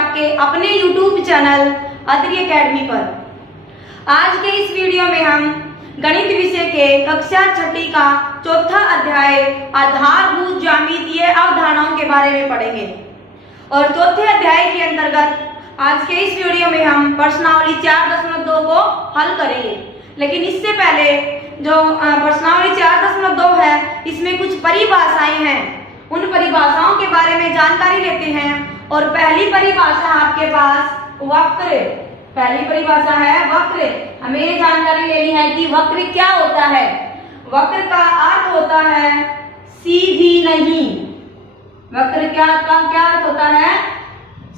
आपके अपने YouTube channel Atri academy पर। आज के इस वीडियो में हम गणित विषय के कक्षा छठी का चौथा अध्याय आधारभूत ज्यामितीय अवधारणाओं के बारे में पढ़ेंगे। और चौथे अध्याय के अंतर्गत आज के इस वीडियो में हम प्रश्नावली 4.2 को हल करेंगे। लेकिन इससे पहले जो प्रश्नावली 4.2 है, इसमें कुछ परिभाषाएं हैं, उन परिभाषाओं के बारे में जानकारी लेते हैं। और पहली परिभाषा आपके पास वक्र, पहली परिभाषा है वक्र। हमें ये जानकारी लेनी है कि वक्र क्या होता है। वक्र का अर्थ होता है सीधी नहीं। वक्र क्या अर्थ होता है?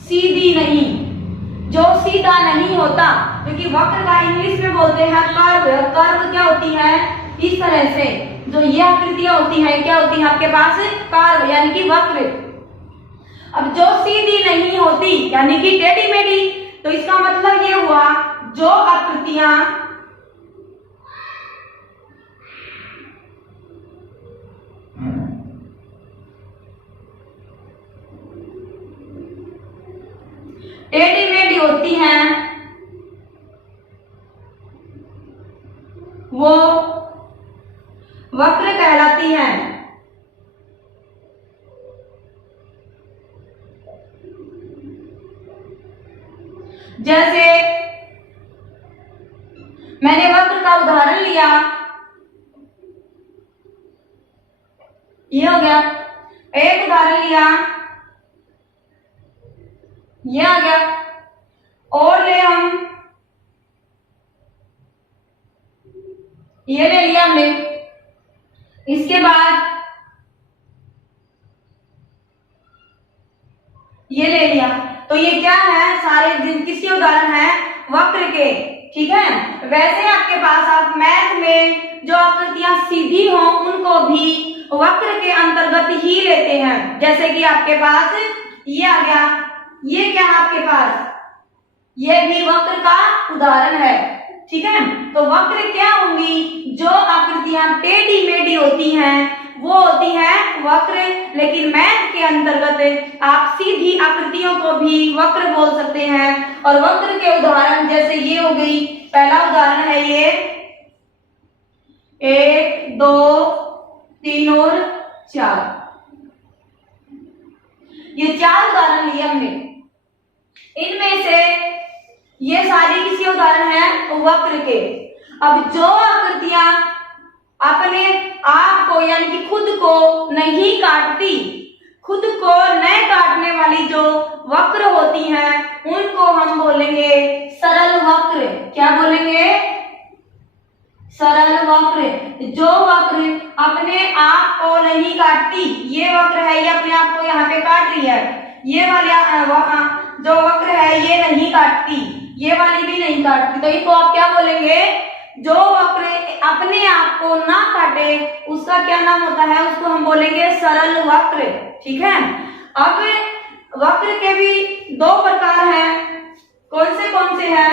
सीधी नहीं, जो सीधा नहीं होता। क्योंकि वक्र का इंग्लिश में बोलते हैं कर्व। कर्व क्या होती है? इस तरह से जो ये आकृतियां होती हैं, क्या होती है आपके पास? कर्व यानी कि वक्र। अब जो सीधी नहीं होती यानी कि टेढ़ी मेढ़ी, तो इसका मतलब ये हुआ जो आकृतियां टेढ़ी मेढ़ी होती हैं वो वक्र कहलाती हैं। जैसे मैंने वक्र का उदाहरण लिया, ये हो गया एक उदाहरण लिया, ये आ गया। और ले हम ये ले लिया हमने। इसके बाद ये ले लिया। तो ये क्या है? सारे किसके उदाहरण है? वक्र के। ठीक है। वैसे आपके पास आप मैथ में जो आकृतियां सीधी हों उनको भी वक्र के अंतर्गत ही लेते हैं। जैसे कि आपके पास ये आ गया, ये क्या है आपके पास? ये भी वक्र का उदाहरण है। ठीक है। तो वक्र क्या होंगी? जो आकृतियां टेढ़ी मेढ़ी होती हैं वो होती है वक्र। लेकिन मैथ के अंतर्गत आप सीधी आकृतियों को भी वक्र बोल सकते हैं। और वक्र के उदाहरण जैसे ये हो गई, पहला उदाहरण है ये 1 2 3 और 4। ये 4 उदाहरण लिए हमने। इनमें से ये सारी किसी उदाहरण है वक्र के। अब जो आकृतियां अपने आप को यानी कि खुद को नहीं काटती, खुद को न काटने वाली जो वक्र होती हैं उनको हम बोलेंगे सरल वक्र। क्या बोलेंगे? सरल वक्र। जो वक्र अपने आप को नहीं काटती, ये वक्र है, ये अपने आप को यहाँ पे काट रही है। ये वाली जो वक्र है ये नहीं काटती, ये वाली भी नहीं काटती। तो इनको आप क्या बोलेंगे? जो वक्र अपने आप को ना काटे उसका क्या नाम होता है? उसको हम बोलेंगे सरल वक्र। ठीक है। अब वक्र के भी 2 प्रकार हैं। कौन से हैं?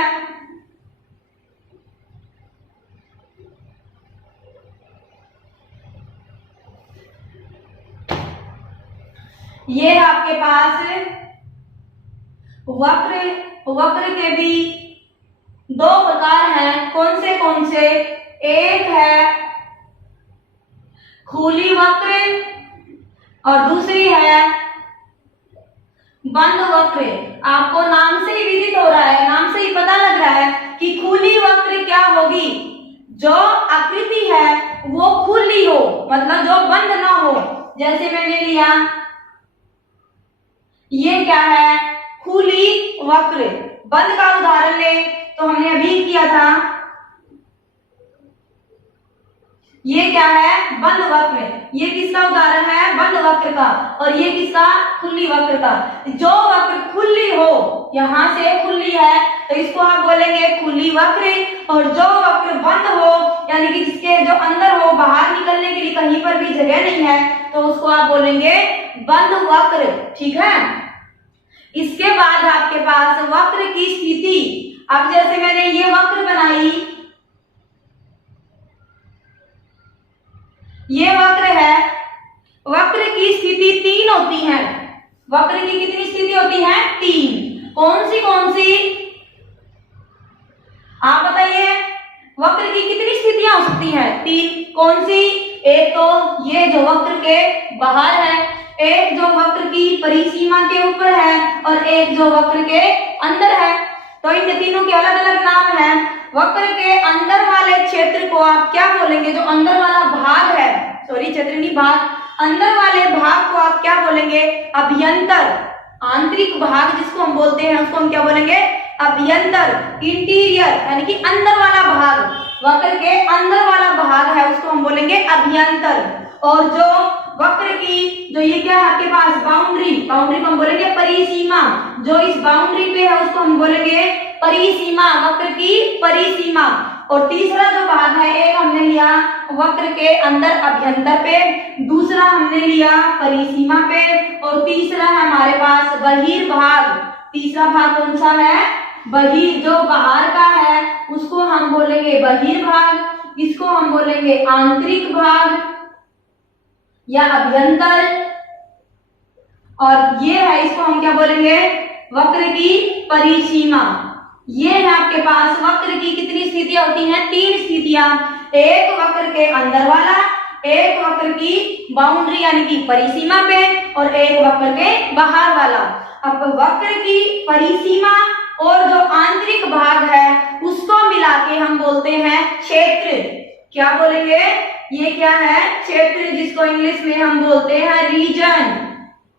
ये आपके पास वक्र के भी 2 प्रकार हैं। कौन से? एक है खुली वक्र और दूसरी है बंद वक्र। आपको नाम से ही विदित हो रहा है, नाम से ही पता लग रहा है कि खुली वक्र क्या होगी? जो आकृति है वो खुली हो, मतलब जो बंद ना हो। जैसे मैंने लिया, ये क्या है? खुली वक्र। बंद का उदाहरण ले तो हमने अभी किया था, ये क्या है? बंद वक्र। ये किसका उदाहरण है? बंद वक्र का। और ये किसका? खुली वक्र का। जो वक्र खुली हो, यहां से खुली है तो इसको आप बोलेंगे खुली वक्र। और जो वक्र बंद हो यानी कि जिसके जो अंदर हो, बाहर निकलने के लिए कहीं पर भी जगह नहीं है, तो उसको आप बोलेंगे बंद वक्र। ठीक है। इसके बाद आपके पास वक्र की स्थिति। अब जैसे मैंने ये वक्र बनाई, ये वक्र है। वक्र की स्थिति 3 होती है। वक्र की कितनी स्थिति होती है? 3। तीन। कौन सी? एक तो ये जो वक्र के बाहर है, एक जो वक्र की परिसीमा के ऊपर है और एक जो वक्र के अंदर है। तो इन तीनों के अलग अलग नाम हैं। वक्र के अंदर वाले क्षेत्र को आप क्या बोलेंगे? जो अंदर वाला भाग है, सॉरी क्षेत्र नहीं भाग, अंदर वाले भाग को आप क्या बोलेंगे? अभ्यंतर। आंतरिक भाग जिसको हम बोलते हैं उसको हम क्या बोलेंगे? अभ्यंतर, इंटीरियर, यानी कि अंदर वाला भाग, वक्र के अंदर वाला भाग है उसको हम बोलेंगे अभ्यंतर। और जो वक्र की जो ये क्या है आपके पास बाउंड्री, बाउंड्री को हम बोलेंगे परिसीमा, जो इस बाउंड्री पे है उसको हम बोलेंगे परिसीमा, वक्र की परिसीमा। और तीसरा जो भाग है, एक हमने लिया वक्र के अंदर अभ्यंतर पे, दूसरा हमने लिया परिसीमा पे, और तीसरा है हमारे पास बहिर्भाग। तीसरा भाग कौन सा है? बहिर, जो बाहर का है उसको हम बोलेंगे बहिर्भाग, इसको हम बोलेंगे आंतरिक भाग या अभ्यंतर, और ये है इसको हम क्या बोलेंगे? वक्र की परिसीमा। ये है आपके पास वक्र की कितनी स्थितियां होती हैं? तीन स्थितियां। एक वक्र के अंदर वाला, एक वक्र की बाउंड्री यानी कि परिसीमा पे, और एक वक्र के बाहर वाला। अब वक्र की परिसीमा और जो आंतरिक भाग है उसको मिला के हम बोलते हैं क्षेत्र। क्या बोलेंगे? ये क्या है? क्षेत्र, जिसको इंग्लिश में हम बोलते हैं रीजन।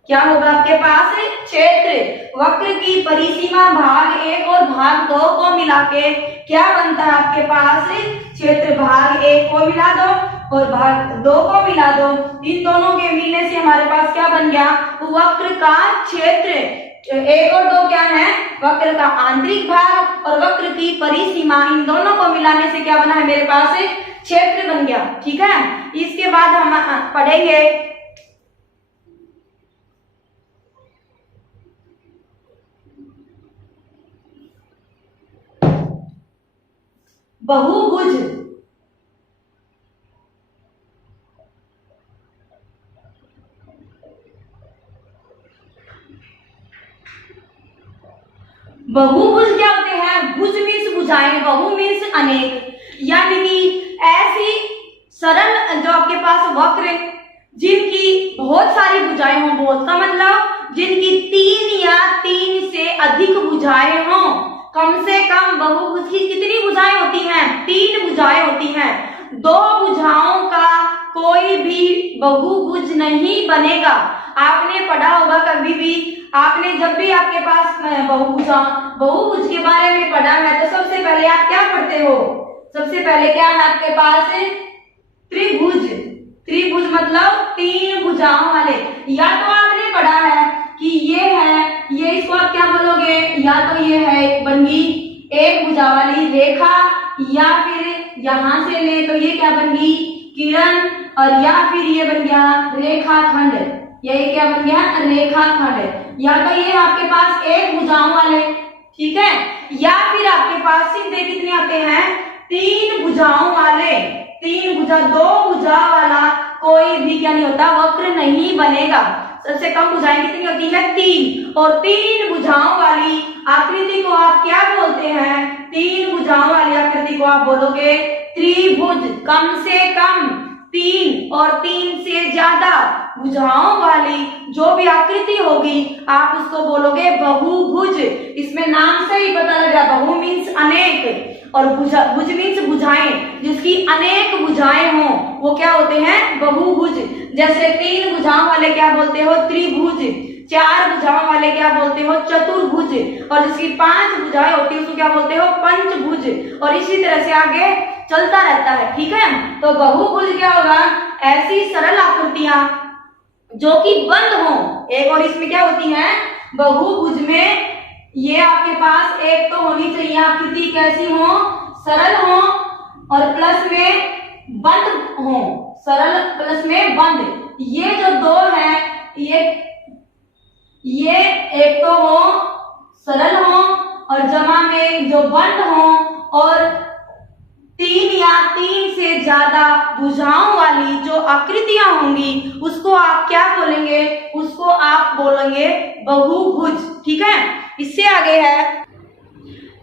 क्या होगा आपके पास? क्षेत्र। वक्र की परिसीमा भाग एक और भाग दो को मिला के क्या बनता है आपके पास? क्षेत्र। भाग एक को मिला दो और भाग दो को मिला दो, इन दोनों के मिलने से हमारे पास क्या बन गया? वक्र का क्षेत्र। एक और दो क्या है? वक्र का आंतरिक भाग और वक्र की परिसीमा, इन दोनों को मिलाने से क्या बना है मेरे पास? क्षेत्र बन गया। ठीक है, इसके बाद हम पढ़ेंगे बहुभुज। बहुभुज क्या होते हैं? भुज मीन्स भुजाएं, बहु मीन्स अनेक, यानी कि ऐसी सरल जो आपके पास वक्र जिनकी बहुत सारी भुजाएं हों, बहुत का मतलब जिनकी तीन या तीन से अधिक भुजाएं हों। कम से कम बहुभुज की कितनी भुजाएं होती हैं? तीन भुजाएं होती हैं। दो भुजाओं का कोई भी बहुभुज नहीं बनेगा। आपने पढ़ा होगा कभी भी, आपने जब भी आपके पास बहुभुज के बारे में पढ़ा है तो सबसे पहले आप क्या पढ़ते हो? सबसे पहले क्या है आपके पास? त्रिभुज। त्रिभुज मतलब तीन भुजाओं वाले। या तो आपने पढ़ा है कि ये है, ये इसको आप क्या बोलोगे? या तो ये है बन गई एक भुजा वाली रेखा, या फिर यहां से ले तो ये क्या बन गई? किरण, और या फिर ये बन गया रेखाखंड। ये क्या बन गया? रेखाखंड। या तो ये आपके पास एक भुजाओं वाले, ठीक है, या फिर आपके पास सीधे कितने आते हैं? तीन भुजाओं वाले। तीन भुजा, दो भुजा वाला कोई भी क्या नहीं होता? वक्र नहीं बनेगा। सबसे कम भुजाएं कितनी होती है? तीन। और तीन भुजाओं वाली आकृति को आप क्या बोलते हैं? तीन भुजाओं वाली आकृति को आप बोलोगे त्रिभुज। कम से कम तीन और तीन से ज्यादा भुजाओं वाली जो भी आकृति होगी आप उसको बोलोगे बहुभुज। इसमें नाम से ही पता लग रहा, बहु मीन्स अनेक और भुज मीन्स भुजाएं, जिसकी अनेक भुजाएं हों वो क्या होते हैं? बहुभुज। जैसे तीन भुजाओं वाले क्या बोलते हो? त्रिभुज। चार भुजाओं वाले क्या बोलते हो? चतुर्भुज। और जिसकी पांच भुजाएं होती है उसको क्या बोलते हो? पंचभुज। और इसी तरह से आगे चलता रहता है। ठीक है, तो बहुभुज क्या होगा? ऐसी सरल आकृतियां जो कि बंद हो। एक और इसमें क्या होती है? बहुभुज में ये आपके पास एक तो होनी चाहिए आकृति कैसी हो? सरल हो, और प्लस में बंद हो। सरल प्लस में बंद। ये जो दो है, ये एक तो हो सरल हो और जमा में जो बंद हो, और तीन या तीन से ज्यादा भुजाओं वाली जो आकृतियां होंगी उसको आप क्या बोलेंगे? उसको आप बोलेंगे बहुभुज। ठीक है, इससे आगे है,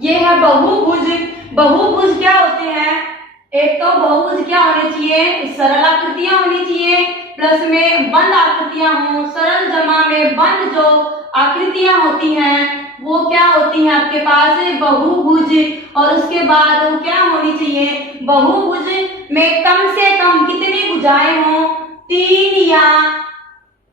ये है बहुभुज। बहुभुज क्या होते हैं? एक तो बहुभुज क्या होने चाहिए, सरल आकृतियां होनी चाहिए, प्लस में बंद आकृतियां हो। सरल जमा में बंद जो आकृतियां होती हैं वो क्या होती हैं आपके पास, बहुभुज। और उसके बाद वो क्या होनी चाहिए, बहुभुज में कम से कम कितनी भुजाएं हो, 3 या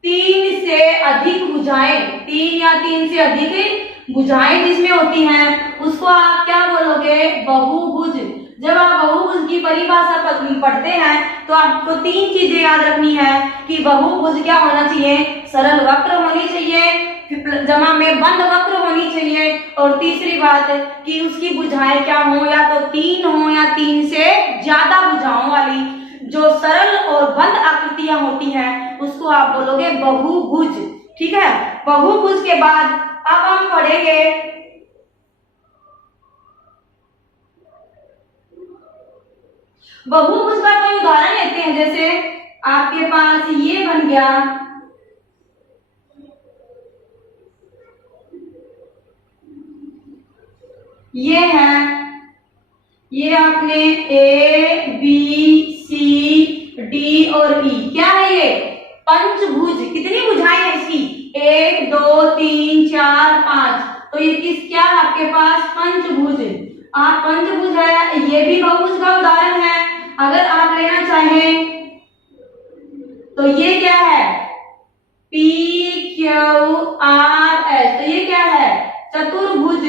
3 से अधिक भुजाएं, 3 या 3 से अधिक भुजाएं जिसमें होती हैं उसको आप क्या बोलोगे, बहुभुज। जब आप बहुभुज की परिभाषा पढ़ते हैं तो आपको 3 चीजें याद रखनी है कि बहुभुज क्या होना चाहिए, सरल वक्र होनी चाहिए, जमा में बंद वक्र होनी चाहिए, और तीसरी बात कि उसकी भुजाएं क्या हो, या तो 3 हो या 3 से ज्यादा भुजाओं वाली जो सरल और बंद आकृतियां होती हैं उसको आप बोलोगे बहुभुज। ठीक है, बहुभुज के बाद अब हम पढ़ेंगे बहुभुज का कोई उदाहरण लेते हैं। जैसे आपके पास ये बन गया, ये है, ये आपने ए बी सी डी और ई, क्या है ये, पंचभुज। कितनी भुजाएं हैं इसकी, 1 2 3 4 5, तो ये किस क्या है आपके पास, पंचभुज। आप पंचभुज है, ये भी बहुभुज का उदाहरण है। अगर आप लेना चाहें तो ये क्या है, पी क्यू आर एस, तो ये क्या है, चतुर्भुज।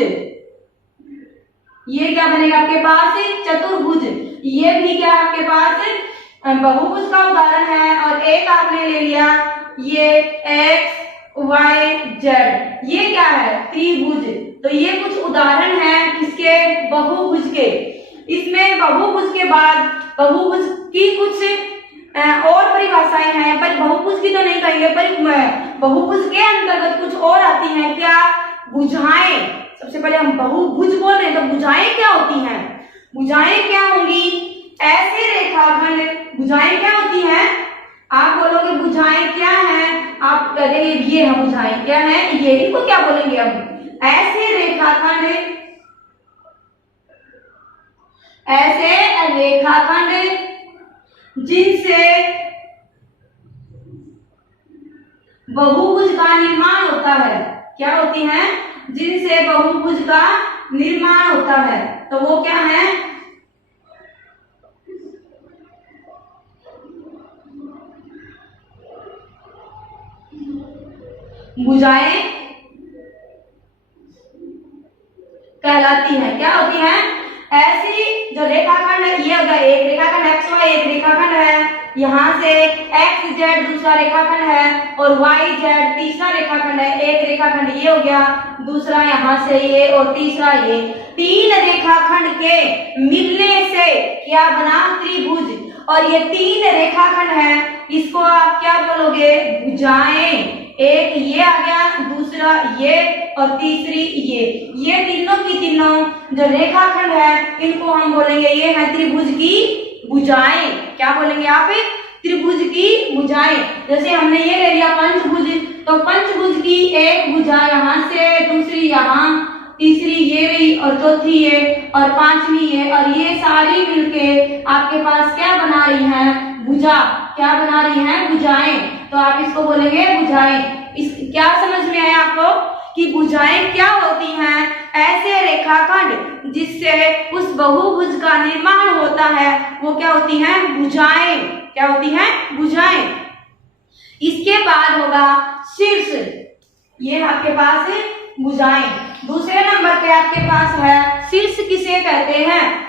ये क्या बनेगा आपके पास, चतुर्भुज। ये भी क्या आपके पास बहुभुज का उदाहरण है। और एक आपने ले लिया ये एक्स वाई जेड, ये क्या है, त्रिभुज। तो ये कुछ उदाहरण हैं किसके, बहुभुज के। इसमें बहुभुज के बाद बहुभुज की कुछ और परिभाषाएं हैं, पर बहुभुज की तो नहीं कहेंगे, पर बहुभुज के अंतर्गत कुछ और आती हैं। क्या, भुजाएं। सबसे पहले हम बहुभुज बोल रहे हैं तो भुजाएं क्या होती हैं, भुजाएं क्या होंगी, ऐसे रेखाखंड। भुजाएं क्या होती हैं, आप बोलोगे भुजाएं क्या हैं, आप कहेंगे ये है भुजाएं क्या है, ये भी को क्या बोलेंगे हम, ऐसे रेखाखंड, ऐसे रेखाखंड जिनसे बहुभुज का निर्माण होता है। क्या होती हैं, जिनसे बहुभुज का निर्माण होता है, तो वो क्या है, भुजाएं कहलाती हैं। क्या होती हैं, ऐसी जो रेखाखंड है, ये अगर एक रेखाखंड एक्स वाई एक रेखाखंड है, यहाँ से एक्स जेड दूसरा रेखाखंड है, और वाई जेड तीसरा रेखाखंड है। एक रेखाखंड ये हो गया, दूसरा यहाँ से ये, और तीसरा ये। 3 रेखाखंड के मिलने से क्या बना, त्रिभुज। और ये 3 रेखाखंड है, इसको आप क्या बोलोगे, भुजाएं। एक ये आ गया, दूसरा ये, और तीसरी ये तीनों की तीनों जो रेखाखंड है इनको हम बोलेंगे ये है त्रिभुज की भुजाएं। क्या बोलेंगे आप, त्रिभुज की भुजाएं। जैसे हमने ये ले लिया पंचभुज, तो पंचभुज की एक भुजा यहाँ से, दूसरी यहाँ, तीसरी ये भी, और चौथी ये, और पांचवी ये, और ये सारी मिलके आपके पास क्या बना रही हैं, भुजा। क्या बना रही हैं, भुजाएं। तो आप इसको बोलेंगे भुजाएं। इस क्या समझ में आया आपको कि भुजाएं क्या होती हैं, ऐसे रेखाखंड जिससे उस बहुभुज का निर्माण होता है वो क्या होती हैं, भुजाएं। क्या होती हैं, भुजाएं। इसके बाद होगा शीर्ष, ये आपके पास है भुजाएं। दूसरे नंबर पे आपके पास है शीर्ष, किसे कहते हैं,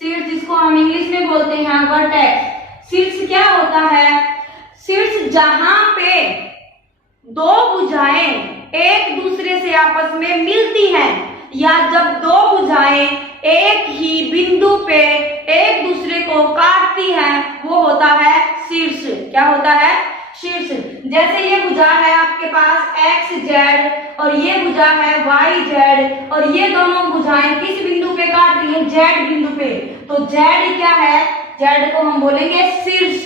शीर्ष जिसको हम इंग्लिश में बोलते हैं वर्टेक्स। शीर्ष क्या होता है, शीर्ष जहां पे 2 भुजाएं एक दूसरे से आपस में मिलती हैं, या जब 2 भुजाएं एक ही बिंदु पे एक दूसरे को काटती हैं, वो होता है शीर्ष। क्या होता है, शीर्ष। जैसे ये भुजा है आपके पास एक्स जेड, और ये भुजा है वाई जेड, और ये दोनों भुजाएं किस बिंदु पे काट रही हैं, जेड बिंदु पे। तो जेड क्या है, जेड को हम बोलेंगे शीर्ष।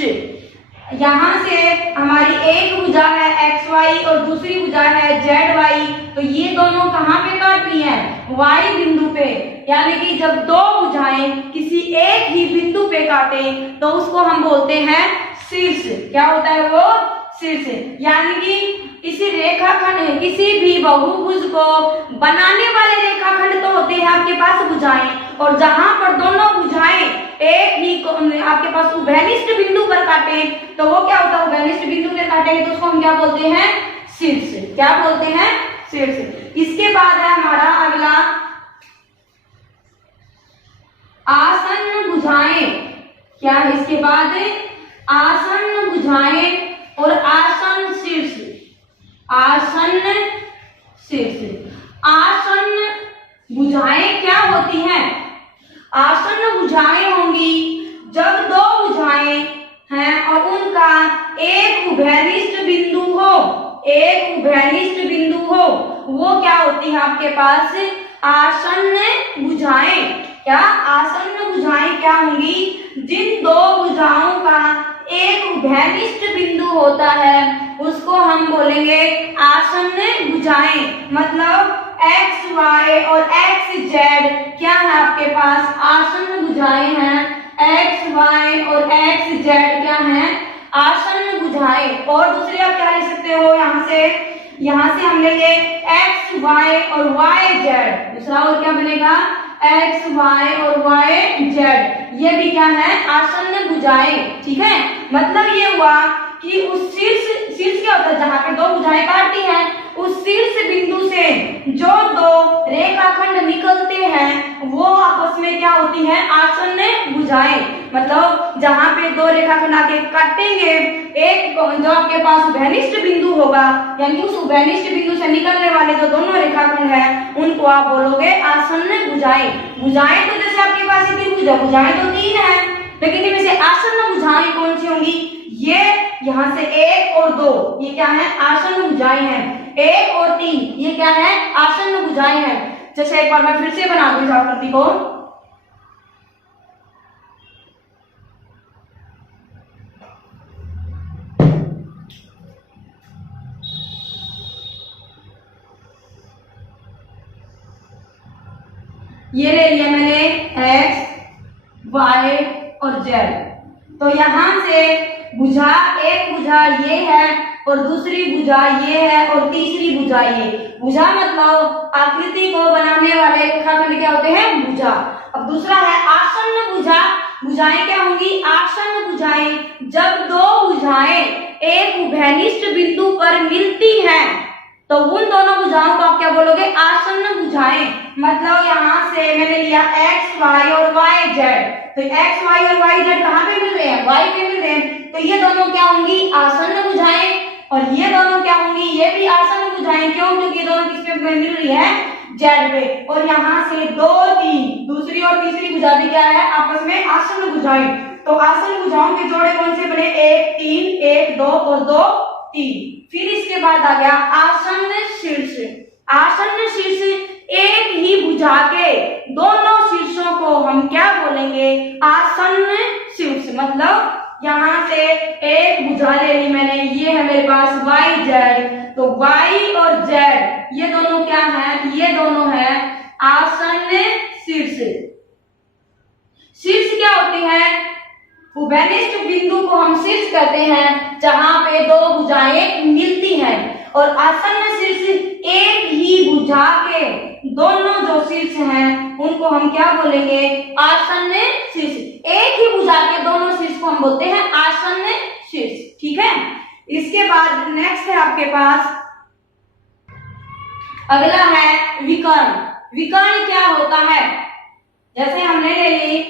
यहाँ से हमारी एक भुजा है एक्स वाई और दूसरी भुजा है जेड वाई, तो ये दोनों कहाँ पे काटती हैं? वाई बिंदु पे। यानी कि जब दो भुजाएं किसी एक ही बिंदु पे काटे तो उसको हम बोलते हैं शीर्ष। क्या होता है वो? शीर्ष। यानी कि किसी रेखाखंड, किसी भी बहुभुज को बनाने वाले रेखाखंड तो होते हैं आपके पास भुजाएं, और जहां पर दोनों भुजाएं एक ही आपके पास उभयनिष्ठ बिंदु पर काटे तो वो क्या होता है? उभयनिष्ठ बिंदु पर काटेंगे तो उसको हम क्या बोलते हैं? शीर्ष। क्या बोलते हैं? शीर्ष। इसके बाद है हमारा अगला आसन्न भुजाएं। क्या है इसके बाद? आसन्न भुजाएं और आसन्न शीर्ष। आसन्न शीर्ष। आसन्न भुजाएं क्या होती हैं? आसन्न भुजाएं होंगी जब दो भुजाएं हैं और उनका एक उभयनिष्ठ बिंदु हो, एक उभयनिष्ठ बिंदु हो, वो क्या होती है आपके पास? आसन्न भुजाएं। क्या? आसन्न भुजाएं क्या होंगी? जिन दो भुजाओं का एक उभयनिष्ठ बिंदु होता है उसको हम बोलेंगे आसन्न भुजाएं। मतलब एक्स वाई और एक्स जेड क्या है आपके पास? आसन्न भुजाएं हैं। एक्स वाई और एक्स जेड क्या है? आसन्न भुजाएं। और दूसरी आप क्या ले सकते हो? यहाँ से हम लेंगे एक्स वाई और वाई जेड। दूसरा और क्या बनेगा? एक्स वाई और वाई जेड। ये भी क्या है? आसन्न भुजाएं। ठीक है, मतलब ये हुआ कि उस शीर्ष क्या होता है? जहां पे दो भुजाएं काटती हैं उस शीर्ष बिंदु से जो दो रेखाखंड निकलते हैं वो आपस में क्या होती है? आसन्न भुजाएं। मतलब जहां पे दो रेखाखंड आके काटेंगे, एक जो आपके पास उभयनिष्ठ बिंदु होगा, यानी उस उभयनिष्ठ बिंदु से निकलने वाले जो दोनों रेखाखंड हैं उनको आप बोलोगे आसन्न भुजाएं। भुजाएं तो जैसे आपके पास त्रिभुज है, भुजाएं तो तीन है, लेकिन इनमें से आसन्न भुजाएं कौन सी होंगी? ये यहाँ से एक और दो, ये क्या है? आसन्न भुजाएं हैं। एक और तीन, ये क्या है? आसन्न भुजाएं हैं। जैसे एक बार मैं फिर से बना दूं इस आकृति को। ये ले लिया मैंने एक्स वाई और जेड। तो यहां से भुजा, एक भुजा ये है और दूसरी भुजा ये है और तीसरी भुजा ये। भुजा मतलब आकृति को बनाने वाले रेखाखंड क्या होते हैं? भुजा। अब दूसरा है आसन्न भुजा। भुजाएं क्या होंगी? आसन्न भुजाएं। जब दो भुजाएं एक उभयनिष्ठ बिंदु पर मिलती हैं तो उन दोनों भुजाओं को आप क्या बोलोगे? आसन्न भुजाएं। मतलब यहाँ से मैंने लिया एक्स वाई और वाई जेड, तो एक्स वाई और वाई जेड कहाँ पे मिल रहे हैं? वाई पे मिल रहे हैं, तो ये दोनों क्या होंगी? आसन्न भुजाएं। और ये दोनों क्या होंगी? ये भी आसन्न भुजाएं। क्यों? क्योंकि ये दोनों किस पे मिल रही है? जेड पे। और यहाँ से दो तीन, दूसरी और तीसरी भुजा भी क्या है? आपस में आसन्न भुजाएं। तो आसन्न भुजाओं के जोड़े कौन से बने? एक तीन, एक दो और दो तीन। फिर इसके बाद आ गया आसन्न शीर्ष। आसन्न शीर्ष, एक ही भुजा के दोनों शीर्षों को हम क्या बोलेंगे? आसन्न शीर्ष। मतलब यहाँ से एक भुजा ले ली मैंने, ये है मेरे पास वाई जेड, तो वाई और जेड ये दोनों क्या है? ये दोनों है आसन्न शीर्ष। शीर्ष क्या होती है? उभयनिष्ठ बिंदु को हम शीर्ष कहते हैं जहां पे दो भुजाएं मिलती हैं। और आसन्न शीर्ष, एक ही भुजा के दोनों जो शीर्ष हैं उनको हम क्या बोलेंगे? आसन्न शीर्ष। एक ही भुजा के दोनों शीर्ष को हम बोलते हैं आसन्न शीर्ष। ठीक है, इसके बाद नेक्स्ट है आपके पास अगला है विकर्ण। विकर्ण क्या होता है? जैसे हमने ले ली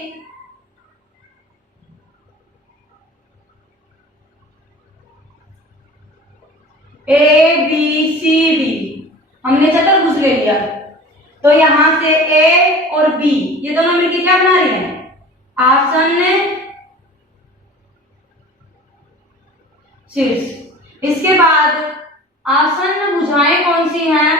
ए बी सी डी, हमने चतुर्भुज ले लिया, तो यहां से ए और बी ये दोनों मिलकर क्या बना रही हैं? आसन्न शीर्ष। इसके बाद आसन्न भुजाएं कौन सी हैं?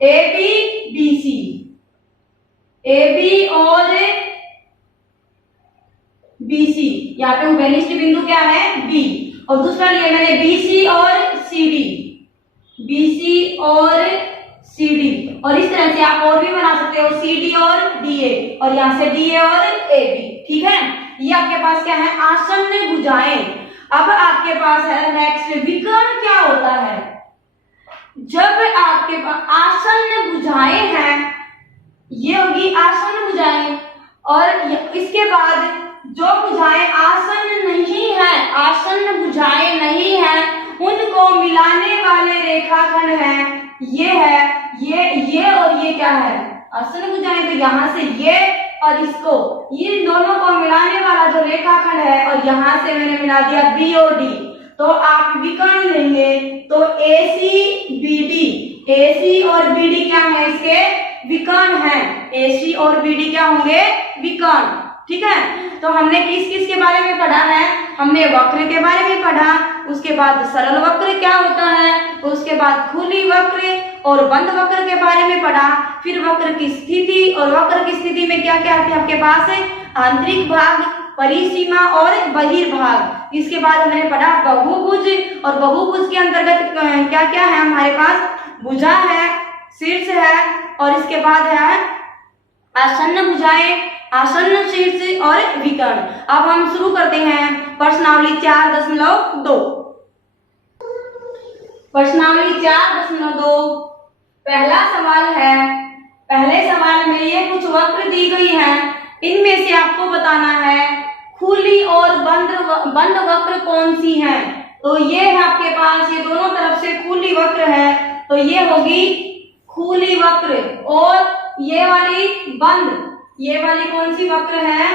A B B C. A B और BC, यहाँ पे उभयनिष्ठ बिंदु क्या है B, और दूसरा लिया मैंने BC और CD, BC और CD, और इस तरह से आप और भी बना सकते हो CD और DA, और यहाँ से DA और AB। ठीक है, ये आपके पास क्या है आसन्न भुजाएं। अब आपके पास है नेक्स्ट विकर्ण क्या होता है। जब आपके पास आसन्न भुजाएं हैं, ये होगी आसन्न भुजाएं, और इसके बाद जो भुजाएं आसन्न नहीं है, आसन्न भुजाएं नहीं है, उनको मिलाने वाले रेखाखंड हैं, ये है ये और ये क्या है आसन्न भुजाएं। तो यहाँ से ये और इसको, ये दोनों को मिलाने वाला जो रेखाखंड है, और यहाँ से मैंने मिला दिया B और D, तो आप विकर्ण लेंगे तो AC और BD क्या है इसके विकर्ण है, AC और BD क्या होंगे विकर्ण। ठीक है, तो हमने किस किस के बारे में पढ़ा है, हमने वक्र के बारे में पढ़ा, उसके बाद सरल वक्र क्या होता है, उसके बाद खुली वक्र और बंद वक्र के बारे में पढ़ा, फिर वक्र की स्थिति, और वक्र की स्थिति में क्या क्या आते हैं आपके पास आंतरिक भाग, परिसीमा और बहिर्भाग। इसके बाद हमने पढ़ा बहुभुज, और बहुभुज के अंतर्गत क्या क्या है हमारे पास भुजा है, शीर्ष है, और इसके बाद है आसन्न भुजाएं, आसन्न शीर्ष और विकर्ण। अब हम शुरू करते हैं प्रश्नावली 4.2। प्रश्नावली 4.2 पहला सवाल है। पहले सवाल में ये कुछ वक्र दी गई हैं, इनमें से आपको बताना है खुली और बंद वक्र कौन सी है। तो ये है आपके पास, ये दोनों तरफ से खुली वक्र है, तो ये होगी खुली वक्र, और ये वाली बंद, ये वाली कौन सी वक्र है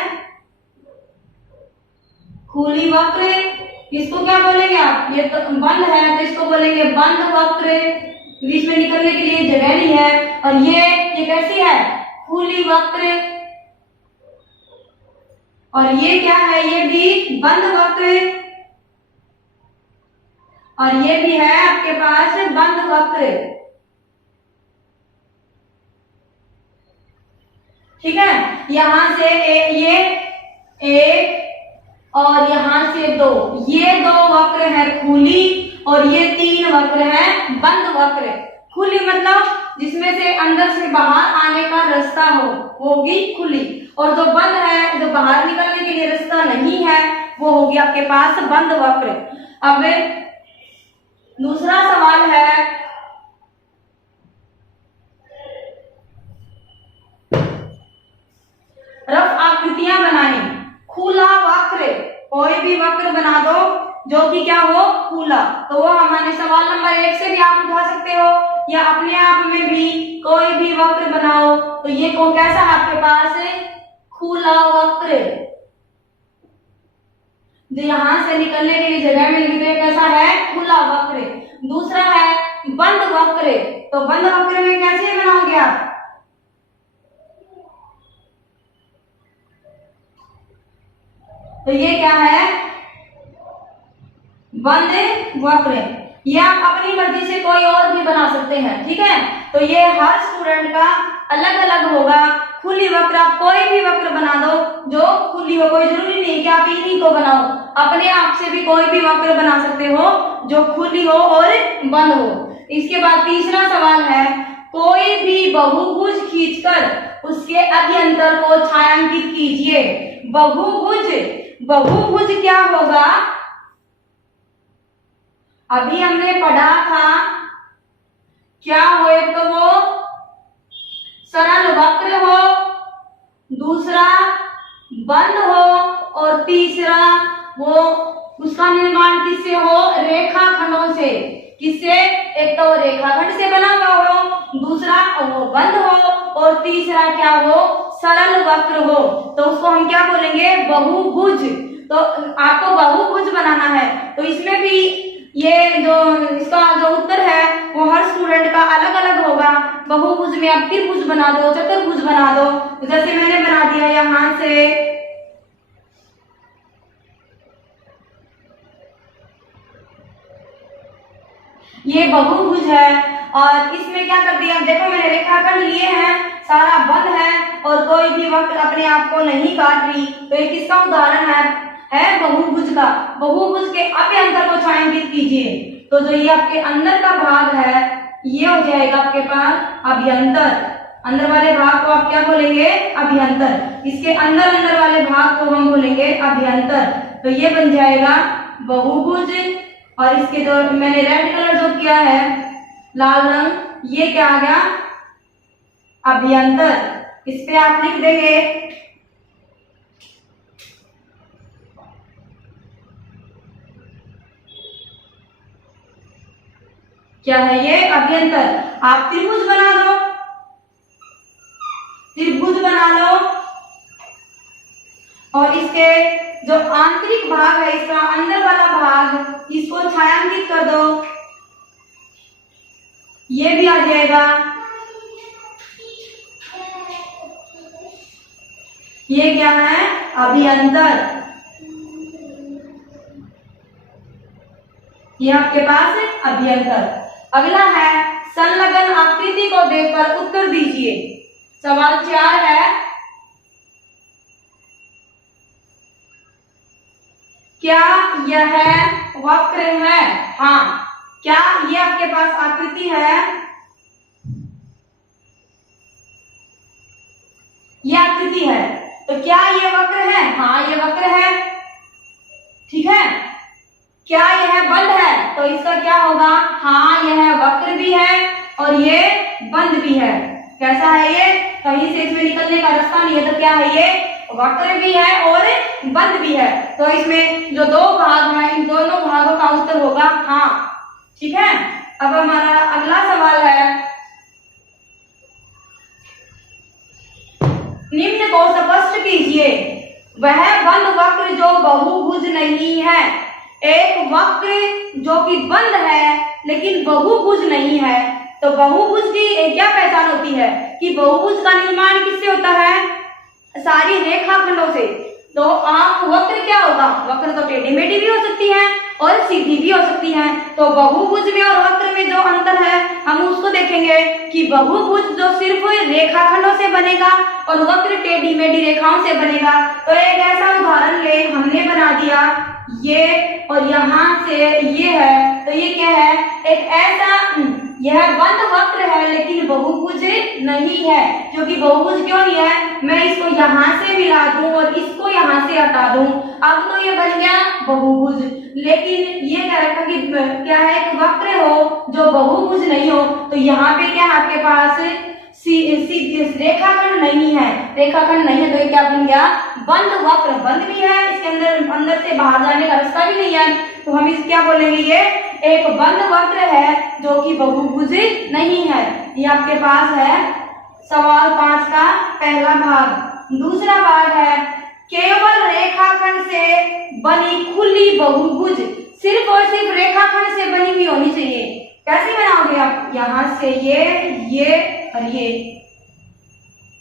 खुली वक्र, इसको क्या बोलेंगे आप, ये तो बंद है तो इसको बोलेंगे बंद वक्र, बीच में निकलने के लिए जगह नहीं है, और ये कैसी है खुली वक्र, और ये क्या है ये भी बंद वक्र, और ये भी है आपके पास बंद वक्र। ठीक है, यहां से ये एक और यहां से दो, ये दो वक्र है खुली, और ये 3 वक्र है बंद वक्र। खुली मतलब जिसमें से अंदर से बाहर आने का रास्ता हो, वो होगी खुली, और जो बंद है, जो बाहर निकलने के लिए रास्ता नहीं है, वो होगी आपके पास बंद वक्र। अब दूसरा सवाल है, रफ आकृतियां बनाएं। खुला वक्र, कोई भी वक्र बना दो जो कि क्या हो खुला, तो वो हमारे सवाल नंबर 1 से भी आप उठा सकते हो, या अपने आप में भी कोई भी वक्र बनाओ, तो ये को कैसा है आपके पास खुला वक्र, जो यहां से निकलने के लिए जगह में लिखते हैं कैसा है खुला वक्र। दूसरा है बंद वक्र, तो बंद वक्र में कैसे बनाओगे आप, तो ये क्या है बंद वक्र, ये आप अपनी मर्जी से कोई और भी बना सकते हैं। ठीक है, तो ये हर स्टूडेंट का अलग अलग होगा। खुली वक्र आप कोई भी वक्र बना दो जो खुली हो, कोई जरूरी नहीं कि आप इन्हीं को बनाओ, अपने आप से भी कोई भी वक्र बना सकते हो जो खुली हो और बंद हो। इसके बाद तीसरा सवाल है, कोई भी बहुभुज खींचकर उसके अभ्यंतर को छायांकित कीजिए। बहुभुज क्या होगा, अभी हमने पढ़ा था क्या हो, एक तो वो सरल वक्र हो, दूसरा बंद हो, और तीसरा वो उसका निर्माण किससे हो रेखाखंडों से। किससे, एक तो रेखाखंड से बना हुआ हो, दूसरा वो बंद हो, और तीसरा क्या हो सरल वक्र हो, तो उसको हम क्या बोलेंगे बहुभुज। तो आपको बहुभुज बनाना है, तो इसमें भी ये जो इसका जो उत्तर है वो हर स्टूडेंट का अलग अलग होगा। बहुभुज में आप त्रिभुज बना दो, चतुर्भुज बना दो, तो जैसे मैंने बना दिया यहां से ये बहुभुज है, और इसमें क्या कर दिया देखो मैंने रेखाखंड लिए हैं, सारा बंद है और कोई कोई भी वक्र अपने आप को नहीं काट रही, तो ये किसका उदाहरण है बहुभुज का। बहुभुज के अभ्यंतर को छायांकित कीजिए, तो जो ये आपके अंदर का भाग है ये हो जाएगा आपके पास अभ्यंतर। अंदर वाले भाग को आप क्या बोलेंगे? अभ्यंतर। इसके अंदर अंदर वाले भाग को हम बोलेंगे अभ्यंतर। तो ये बन जाएगा बहुभुज। और इसके जो मैंने रेड कलर जो किया है, लाल रंग, ये क्या आ गया? अभ्यंतर। इस पे आप लिख देंगे क्या है ये? अभ्यंतर। आप त्रिभुज बना दो, त्रिभुज बना लो, और इसके जो आंतरिक भाग है, इसका अंदर वाला भाग, इसको छायांकित कर दो, ये भी आ जाएगा। ये क्या है? अभ्यंतर। ये आपके पास अभ्यंतर। अगला है संलग्न आकृति को देखकर उत्तर दीजिए। सवाल 4 है, क्या यह वक्र है? हाँ, क्या ये आपके पास आकृति है? ये आकृति है, तो क्या ये वक्र है? हाँ, ये वक्र है। ठीक है। क्या यह बंद है? तो इसका क्या होगा? हाँ, यह वक्र भी है और ये बंद भी है। कैसा है ये? कहीं से इसमें निकलने का रास्ता नहीं है, तो क्या है ये? वक्र भी है और बंद भी है। तो इसमें जो दो भाग हैं, इन दोनों भागों का उत्तर होगा हाँ। ठीक है। अब हमारा अगला सवाल है, निम्न को स्पष्ट कीजिए। वह बंद वक्र जो बहुभुज नहीं है। एक वक्र जो कि बंद है लेकिन बहुभुज नहीं है, तो बहुभुज की क्या पहचान होती है कि बहुभुज का निर्माण किससे होता है? सारी रेखाखंडों से। तो आप वक्र क्या होगा? वक्र तो टेढ़ी मेढ़ी भी हो सकती है और सीधी भी हो सकती है। तो बहुभुज में और वक्र में जो अंतर है हम उसको देखेंगे कि बहुभुज जो सिर्फ रेखाखंडों से बनेगा और वक्र टेढ़ी मेढ़ी रेखाओं से बनेगा। तो एक ऐसा उदाहरण ले, हमने बना दिया ये और यहाँ से ये है, तो ये क्या है? एक ऐसा, यह बंद वक्र है लेकिन बहुभुज नहीं है। क्योंकि बहुभुज क्यों नहीं है? मैं इसको यहाँ से मिला दूं और इसको यहाँ से हटा दूं, अब तो ये बन गया बहुभुज। लेकिन ये कह रखा कि क्या है? एक वक्र हो जो बहुभुज नहीं हो, तो यहाँ पे क्या है आपके पास? रेखाखंड नहीं है। रेखाखंड नहीं है तो ये क्या बन गया? बंद वक्र। बंद भी है, इसके अंदर से बाहर जाने का रास्ता भी नहीं है, तो हम इस क्या बोलेंगे? ये एक बंद वक्र है जो कि बहुभुज नहीं है। ये आपके पास है सवाल 5 का पहला भाग। दूसरा भाग है, केवल रेखाखंड से बनी खुली बहुभुज सिर्फ और सिर्फ रेखाखंड से बनी हुई होनी चाहिए। कैसे बनाओगे आप? यहाँ से ये और ये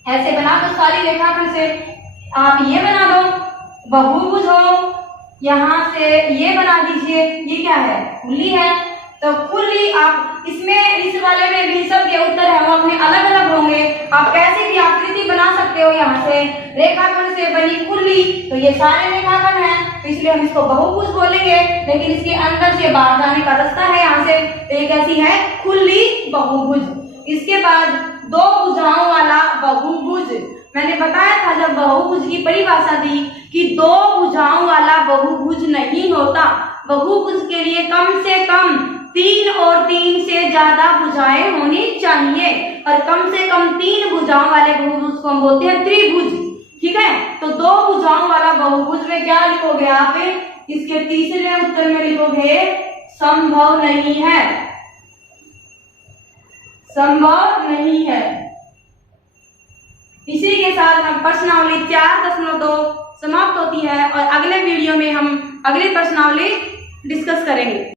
ऐसे बना दो, सारी रेखाखंड से आप ये बना दो, बहुभुज हो। यहाँ से ये बना दीजिए, ये क्या है? खुली है। तो खुली, आप इसमें इस वाले में भी सब के उत्तर है वो अपने अलग अलग होंगे। आप कैसे भी आकृति बना सकते हो। यहाँ से रेखाखंड से बनी खुली, तो ये सारे रेखाखंड हैं, तो इसलिए हम इसको बहुभुज बोलेंगे। लेकिन इसके अंदर से बाहर जाने का रास्ता है यहाँ से, तो ये कैसी है? खुली बहुभुज। इसके बाद दो भुजाओं वाला बहुभुज। मैंने बताया था जब बहुभुज की परिभाषा दी कि दो भुजाओं वाला बहुभुज नहीं होता। बहुभुज के लिए कम से कम 3 और 3 से ज्यादा भुजाएं होनी चाहिए, और कम से कम 3 भुजाओं वाले बहुभुज को हम बोलते हैं त्रिभुज। ठीक है। तो दो भुजाओं वाला बहुभुज में क्या लिखोगे आप? इसके तीसरे उत्तर में लिखोगे संभव नहीं है। संभव नहीं है। इसी के साथ हम प्रश्नावली 4.2 समाप्त होती है, और अगले वीडियो में हम अगली प्रश्नावली डिस्कस करेंगे।